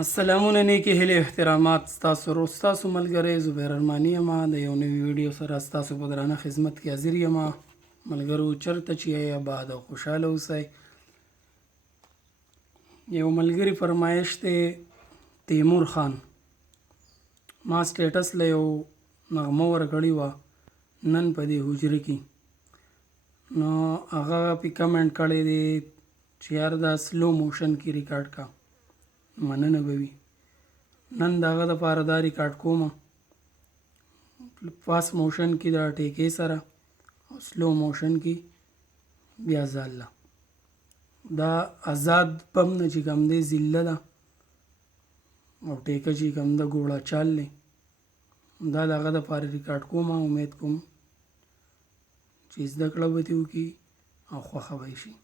السلامونه نیکی هیله احترامات ستاسو رو ستاسو ملګری زبیر ارمانی یم د یو نوي ویډیو سره ستاسو په درانه خدمت کې حاضر یم. ملګرو چرته چې یې آباد او خوشحاله اوسئ. یو ملګري فرمایش دی تیمور خان ما سټیټس له یو نغمه ورکړې وه نن په دې حجره کې، نو هغه پې کمنټ کړی دی چې یار دا سلو موشن کې ریکارډ کا، مننه به وي. نن د هغه دپاره دا ریکارډ کوم فاست موشن کې د ټیکې سره او سلو موشن کې بیا ځاله دا آزاد بم نه چې کوم دی زله ده او ټیکه چې کوم ده ګوړه چال دی، دا د هغه دپاره ریکارډ کوم. امید کوم چې زده کړه به دې وکړي او خوښه به یې شي.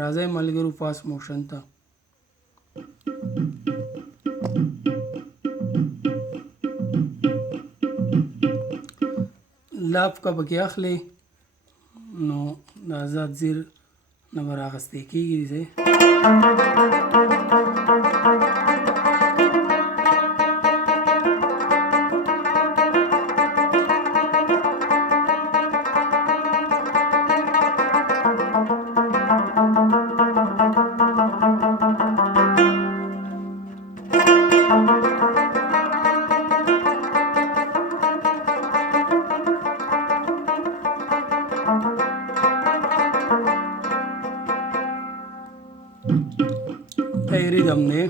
راځئ ملګرو فاست موشن ته. لاف که پکې اخلي نو د آزاد زیر نه به راغستی کېږي ځای ریدم دی.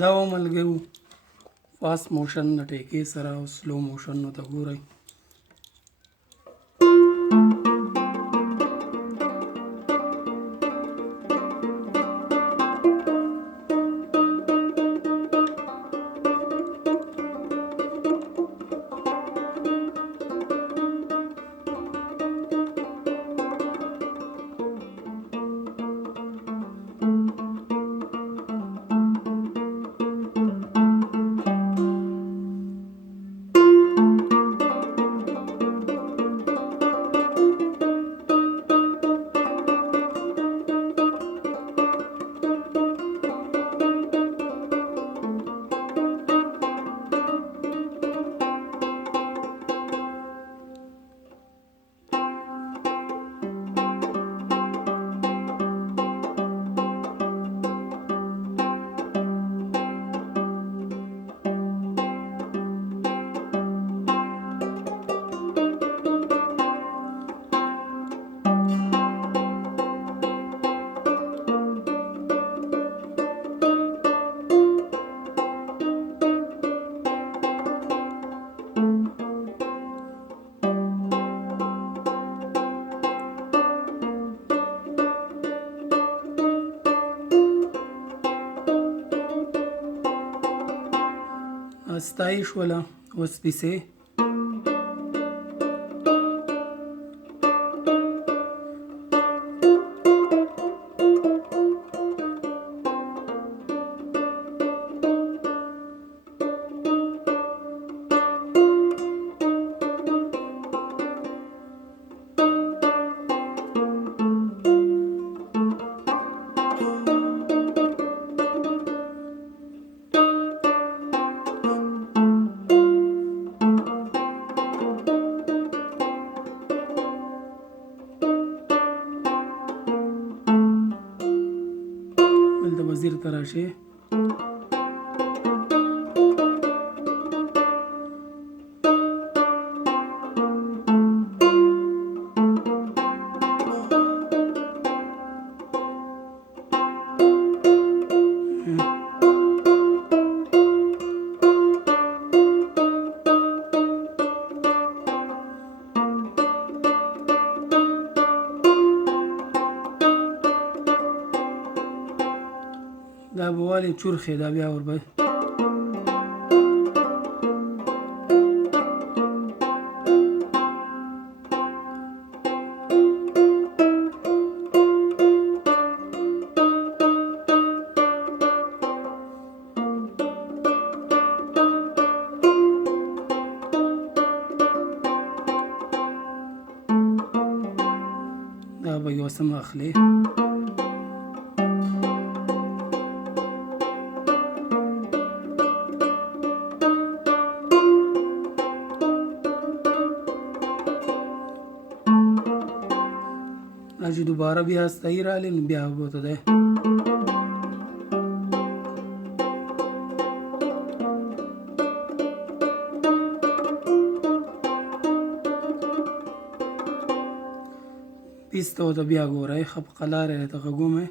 دا و ملګرو فاست موشن د ټیکې سره او سلو موشن نو ته ګورئ. ستایي شوله وسپیسې دلته وزیر ته راشئ دا به والې چورخې دا بیا ور به دا به یو سم اخلي دا چې دوباره بیا ستایي راغلی نو بیا به ورته دی پیس ته ورته بیا ګورئ ښه په قلاره یې راته غږومئ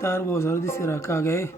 तार बहुत जल्दी से रखा गए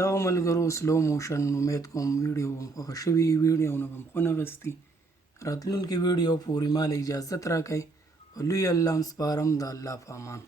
دا ملګرو سلو موشن امید کوم ویډیو خوښه شوي ویډیو نه به مو خوند اخیستی راتلونکي ویډیو پورې ما له اجازت راکئ په لوی الله سپارم د الله په امان